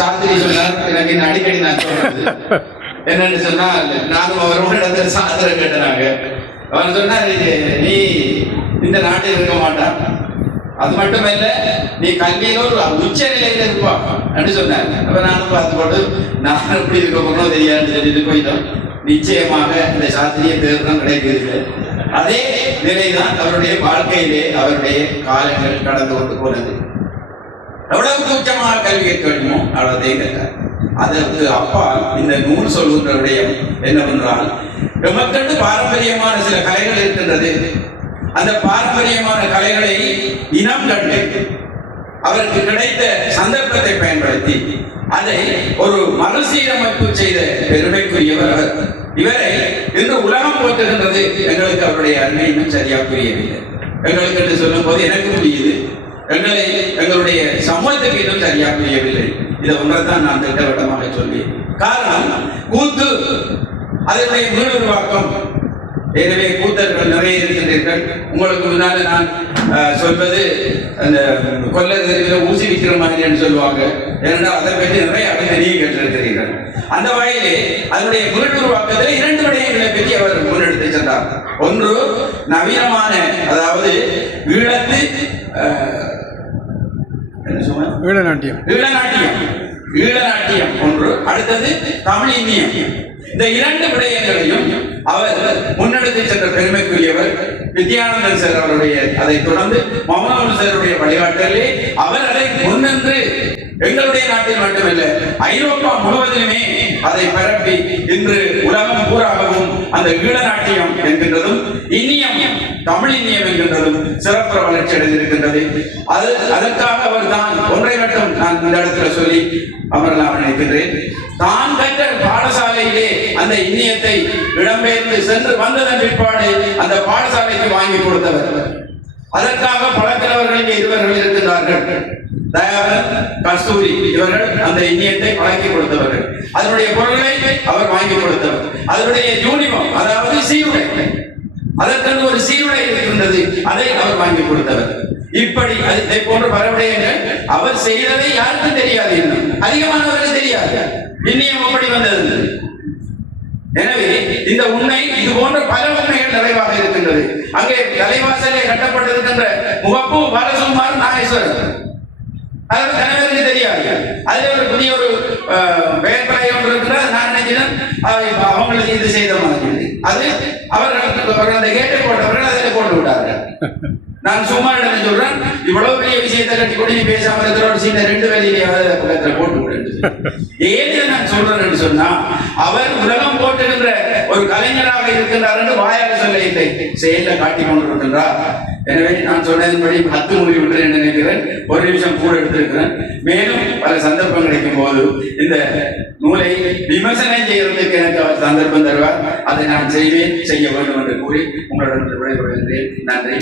சாஸ்திரி சொன்னார், எனக்கு இந்த அடிக்கடி நான் சொல்றது என்னன்னு சொன்னால், நானும் அவரோட இடத்துல சாஸ்திரம் கேட்டனாங்க. அவர் சொன்னார், நீ இந்த நாட்டில் இருக்க மாட்டான், அது மட்டுமல்ல நீ கல்வியில ஒரு உச்ச நிலையில இருப்பா அப்படின்னு சொன்னார். அப்ப நானும் பார்த்து போட்டு நான் எப்படி இருக்க போறோம் தெரியாதுன்னு சொல்லிட்டு போயிட்டோம். நிச்சயமாக இந்த சாஸ்திரிய தேர்தல் கிடைக்கிறது. அதே நிலைதான் அவருடைய வாழ்க்கையிலே அவருடைய காலங்கள் கடந்து கொண்டு போனது. எவ்வளவுக்கு உச்சமாக கல்வி கேட்க வேண்டுமோ அவ்வளவுதே கேட்டார். அதற்கு அப்பா இந்த நூல் சொல்கின்ற விடயம் என்னவென்றால், எமக்கண்டு பாரம்பரியமான சில கலைகள் இருக்கின்றது. அந்த பாரம்பரியமான கலைகளை இனம் கண்டு அவருக்கு கிடைத்த சந்தர்ப்பத்தை பயன்படுத்தி அதை ஒரு மறுசீரமைப்பு செய்த பெருமைக்குரியவர் அவர். இவரை இன்று உலகம் போற்றுகின்றது. எங்களுக்கு அவருடைய அருமை இன்னும் சரியா புரியவில்லை. எங்களுக்கு என்று சொல்லும் போது எனக்கு புரியுது, எங்களுடைய சமூகத்துக்கு இன்னும் சரியா புரியவில்லை. இதை ஒன்றைத்தான் நான் திட்டவட்டமாக சொல்லி, காரணம் கூத்து அதனுடைய மீளுருவாக்கம். எனவே கூத்தர்கள் நிறைய இருக்கின்றீர்கள். உங்களுக்கு முன்னால நான் சொல்வது அந்த கொல்ல தெருவில் ஊசி விற்கிற மாதிரி என்று சொல்லுவாங்க. ஏனென்றால் அதை பற்றி நிறைய அறிஞரையும் கேட்டிருக்கிறீர்கள். அந்த வகையிலே அதனுடைய மீளுருவாக்கத்தில் 2 விடயங்களை பற்றி அவர் முன்னெடுத்து சென்றார். ஒன்று நவீனமான, அதாவது ஈழத்து ஈழநாட்டியம் ஒன்று, அடுத்தது தமிழ் இந்தியம். இந்த 2 விடயங்களையும் அவர் முன்னெடுத்து சென்ற பெருமைக்குரியவர் வித்யானந்தன் சார் அவருடைய. அதை தொடர்ந்து மமனோன் சாருடைய வழிகாட்டலே அவர் அதை முன்னின்று எங்களுடைய நாட்டில் மட்டுமல்ல ஐரோப்பா முழுவதிலுமே அதை பரப்பி இன்று உலகம் பூராகவும் அந்த ஈழநாட்டியம் என்கின்றதும் இனியம் தமிழ் இனியம் என்கின்றதும் சிறப்பு வளர்ச்சி அடைந்திருக்கின்றது. அதற்காக அவர் தான் ஒன்றை மட்டும் நான் இந்த இடத்துல சொல்லி அமரலாம் நினைக்கின்றேன். தான் கற்ற பாடசாலையிலே அந்த இனியத்தை இடம்பெயர்ந்து சென்று வந்ததன் பிற்பாடு அந்த பாடசாலைக்கு வாங்கி கொடுத்தவர். அதற்காக பழக்கிறவர்கள் இருவர்கள் இருக்கின்றார்கள். தயாரன், கஸ்தூரி இவர்கள் அந்த இனியத்தை பழக்கி கொடுத்தவர்கள். அதனுடைய பொருட்களை அவர் வாங்கி கொடுத்தவர். அதனுடைய யூனிஃபார்ம், அதாவது சீருடை, அதற்கென்று ஒரு சீருடை இருக்கின்றது, அதை அவர் வாங்கி கொடுத்தவர். இப்படி அதை போன்ற பல விடயங்கள் அவர் செய்ததை யாருக்கும் தெரியாது, இன்னும் அதிகமானவர்கள் தெரியாது. இன்னியம் அப்படி வந்தது. எனவே இந்த உண்மை, இது போன்ற பல உண்மைகள் நிறைவாக இருக்கின்றது. அங்கே தலைவாசலே கட்டப்பட்டிருக்கின்ற முகப்பு பாலசுமார் நாகேஸ்வரர், அது கணவருக்கு தெரியாது. அதுல ஒரு புதிய ஒரு பெயர் பலகை ஒன்று இருக்கிறார். நான் நினைக்கிறேன் அவங்களுக்கு இது செய்த மாதிரி அது அவர்கள் அந்த கேட்டை போட்டவர்கள் அதில் போட்டு விட்டார்கள். நான் சும்மா என்ன சொல்றேன், இவ்வளவு பெரிய விஷயத்தை கட்டி கொண்டு நீ பேசாம இருக்கிற ஒரு சீனை 2 வேலையிலேயே போட்டு விடு. ஏன் நான் சொல்றேன்னு சொன்னா, அவர் உலகம் போட்டுகின்ற ஒரு கலைஞராக இருக்கின்றார் என்று வாயாக சொல்ல இல்லை, செயல காட்டி கொண்டிருக்கின்றார். எனவே நான் சொன்னதின்படி 10 முடிவு விட்டு நினைக்கிறேன். 1 நிமிஷம் கூட எடுத்திருக்கிறேன். மேலும் பல சந்தர்ப்பம் கிடைக்கும் போது இந்த நூலை விமர்சனம் செய்வதற்கு எனக்கு அவர் சந்தர்ப்பம் தருவார். அதை நான் செய்ய வேண்டும் என்று கூறி உங்களிடம் விடைபெறுகின்றேன். நன்றி.